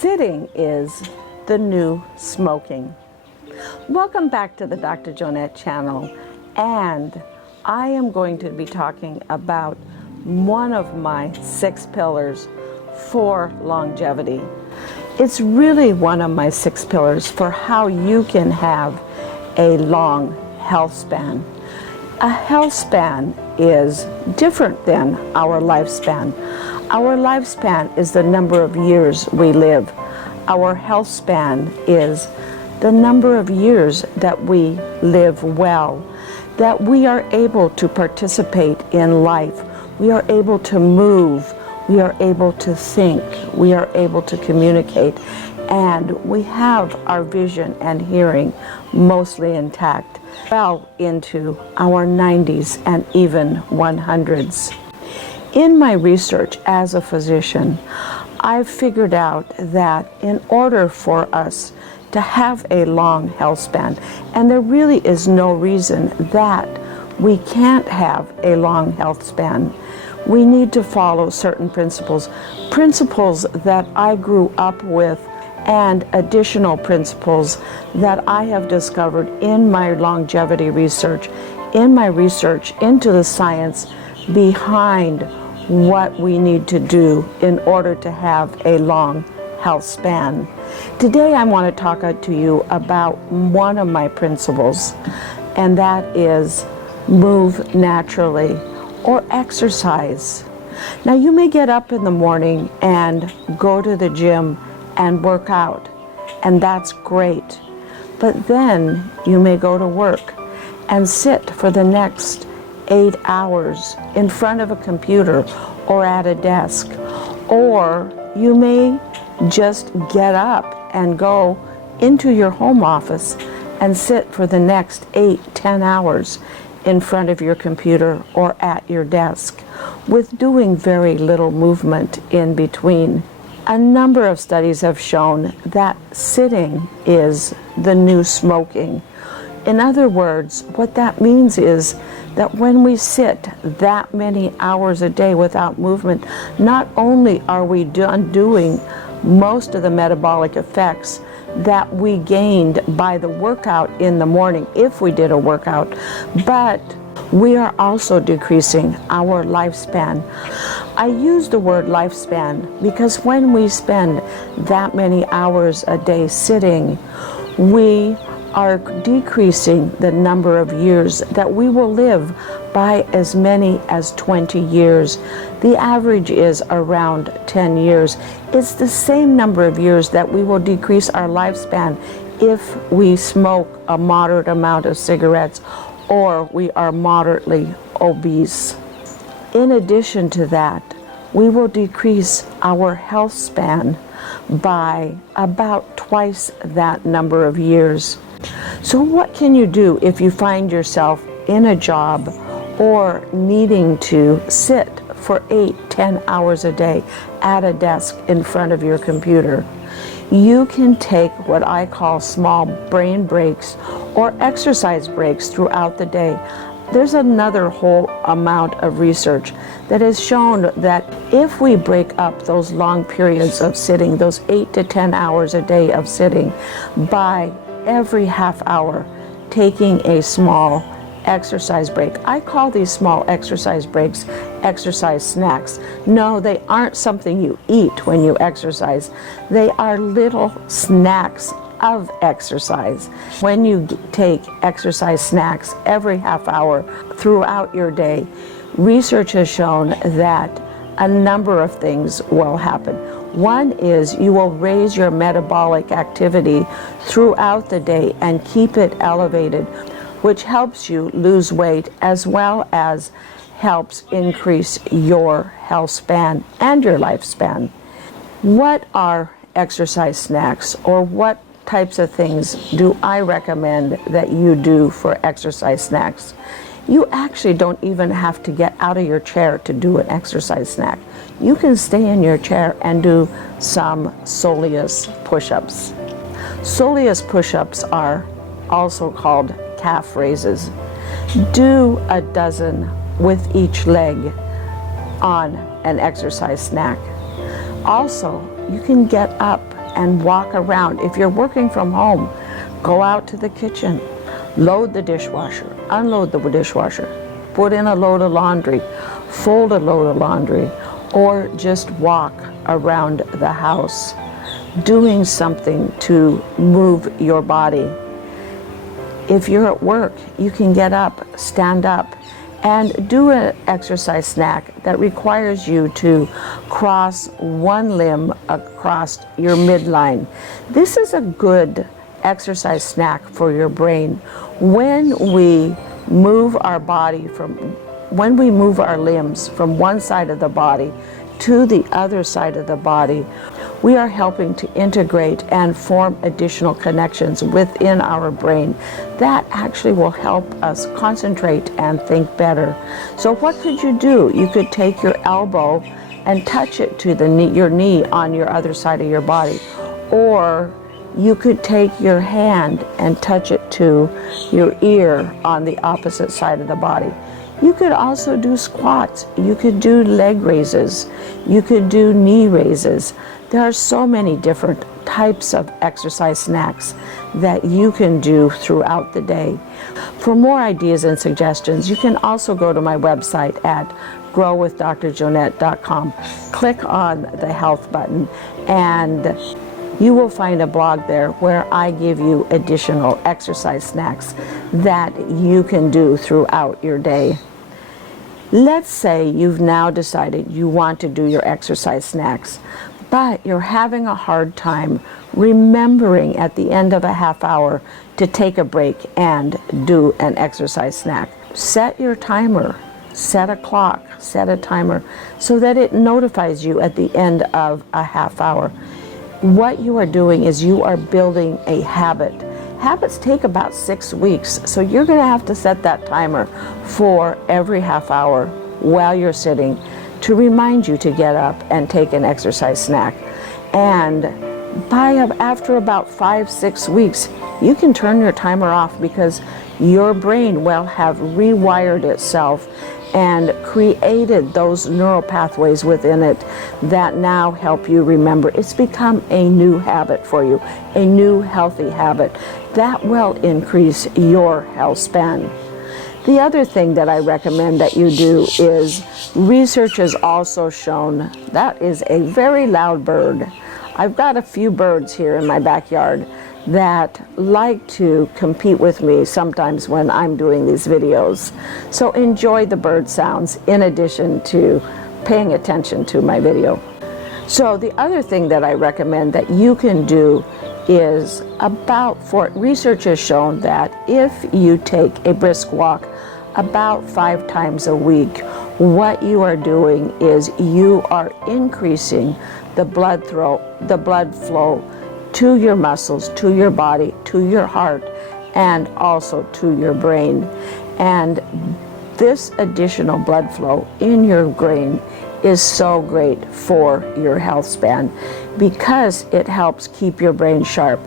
Sitting is the new smoking. Welcome back to the Dr. Jonette channel, and I am going to be talking about one of my 6 pillars for longevity. It's really one of my 6 pillars for how you can have a long health span. A health span is different than our lifespan. Our lifespan is the number of years we live. Our health span is the number of years that we live well, that we are able to participate in life, we are able to move, we are able to think, we are able to communicate, and we have our vision and hearing mostly intact, well into our 90s and even 100s. In my research as a physician, I've figured out that in order for us to have a long health span, and there really is no reason that we can't have a long health span, we need to follow certain principles that I grew up with, and additional principles that I have discovered in my longevity research, in my research into the science behind what we need to do in order to have a long health span. Today I want to talk to you about one of my principles, and that is move naturally or exercise. Now, you may get up in the morning and go to the gym and work out, and that's great. But then you may go to work and sit for the next 8 hours in front of a computer or at a desk. Or you may just get up and go into your home office and sit for the next 8-10 hours in front of your computer or at your desk, with doing very little movement in between. A number of studies have shown that sitting is the new smoking. In other words, what that means is that when we sit that many hours a day without movement, not only are we undoing most of the metabolic effects that we gained by the workout in the morning, if we did a workout, but we are also decreasing our lifespan. I use the word lifespan because when we spend that many hours a day sitting, we are decreasing the number of years that we will live by as many as 20 years. The average is around 10 years. It's the same number of years that we will decrease our lifespan if we smoke a moderate amount of cigarettes or we are moderately obese. In addition to that, we will decrease our health span by about twice that number of years. So what can you do if you find yourself in a job or needing to sit for 8-10 hours a day at a desk in front of your computer? You can take what I call small brain breaks or exercise breaks throughout the day. There's another whole amount of research that has shown that if we break up those long periods of sitting, those 8 to 10 hours a day of sitting, by every half hour taking a small exercise break. I call these small exercise breaks exercise snacks. No, they aren't something you eat when you exercise. They are little snacks of exercise. When you take exercise snacks every half hour throughout your day, research has shown that a number of things will happen. One is you will raise your metabolic activity throughout the day and keep it elevated, which helps you lose weight as well as helps increase your health span and your lifespan. What are exercise snacks, or what types of things do I recommend that you do for exercise snacks? You actually don't even have to get out of your chair to do an exercise snack. You can stay in your chair and do some soleus push-ups. Soleus push-ups are also called calf raises. Do a dozen with each leg on an exercise snack. Also, you can get up and walk around. If you're working from home, go out to the kitchen, load the dishwasher, unload the dishwasher, put in a load of laundry, fold a load of laundry, or just walk around the house, doing something to move your body. If you're at work, you can get up, stand up, and do an exercise snack that requires you to cross one limb across your midline. This is a good exercise snack for your brain. When we move our limbs from one side of the body to the other side of the body, we are helping to integrate and form additional connections within our brain that actually will help us concentrate and think better. So what could you do? You could take your elbow and touch it to your knee on your other side of your body, or you could take your hand and touch it to your ear on the opposite side of the body. You could also do squats. You could do leg raises. You could do knee raises. There are so many different types of exercise snacks that you can do throughout the day. For more ideas and suggestions, you can also go to my website at growwithdrjonette.com. Click on the health button and you will find a blog there where I give you additional exercise snacks that you can do throughout your day. Let's say you've now decided you want to do your exercise snacks, but you're having a hard time remembering at the end of a half hour to take a break and do an exercise snack. Set your timer, set a clock, set a timer so that it notifies you at the end of a half hour. What you are doing is you are building a habit. Habits take about 6 weeks, so you're going to have to set that timer for every half hour while you're sitting to remind you to get up and take an exercise snack. And after about 5-6 weeks, you can turn your timer off because your brain will have rewired itself and created those neural pathways within it that now help you remember. It's become a new habit for you, a new healthy habit that will increase your health span. The other thing that I recommend that you do is, research has also shown, that is a very loud bird. I've got a few birds here in my backyard that like to compete with me sometimes when I'm doing these videos. So enjoy the bird sounds in addition to paying attention to my video. So the other thing that I recommend that you can do is research has shown that if you take a brisk walk about 5 times a week, what you are doing is you are increasing the blood flow to your muscles, to your body, to your heart, and also to your brain. And this additional blood flow in your brain is so great for your health span because it helps keep your brain sharp.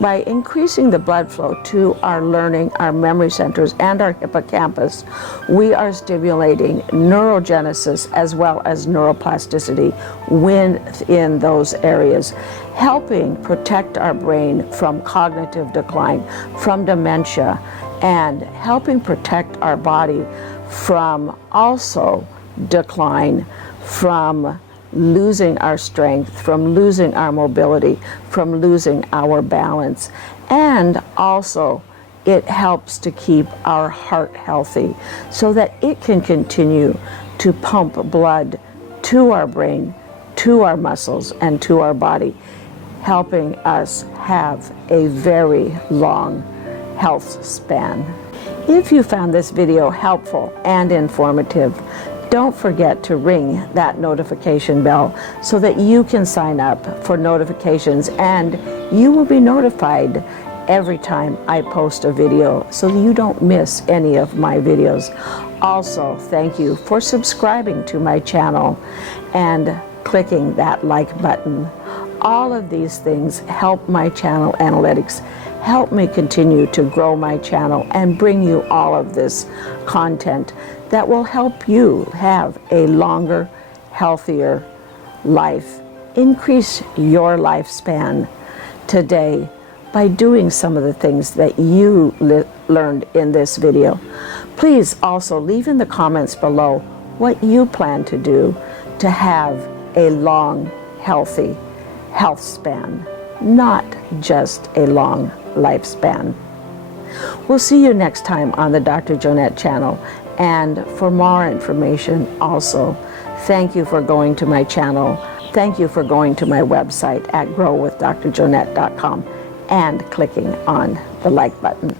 By increasing the blood flow to our learning, our memory centers, and our hippocampus, we are stimulating neurogenesis as well as neuroplasticity within those areas, helping protect our brain from cognitive decline, from dementia, and helping protect our body from also decline, from losing our strength, from losing our mobility, from losing our balance. And also it helps to keep our heart healthy so that it can continue to pump blood to our brain, to our muscles, and to our body, helping us have a very long health span. If you found this video helpful and informative, don't forget to ring that notification bell so that you can sign up for notifications and you will be notified every time I post a video so that you don't miss any of my videos. Also, thank you for subscribing to my channel and clicking that like button. All of these things help my channel analytics, help me continue to grow my channel and bring you all of this content that will help you have a longer, healthier life increase your lifespan today by doing some of the things that you learned in this video. Please also leave in the comments below what you plan to do to have a long, healthy health span, not just a long lifespan. We'll see you next time on the Dr. Jonette channel. And for more information also, thank you for going to my channel. Thank you for going to my website at growwithdrjonette.com and clicking on the like button.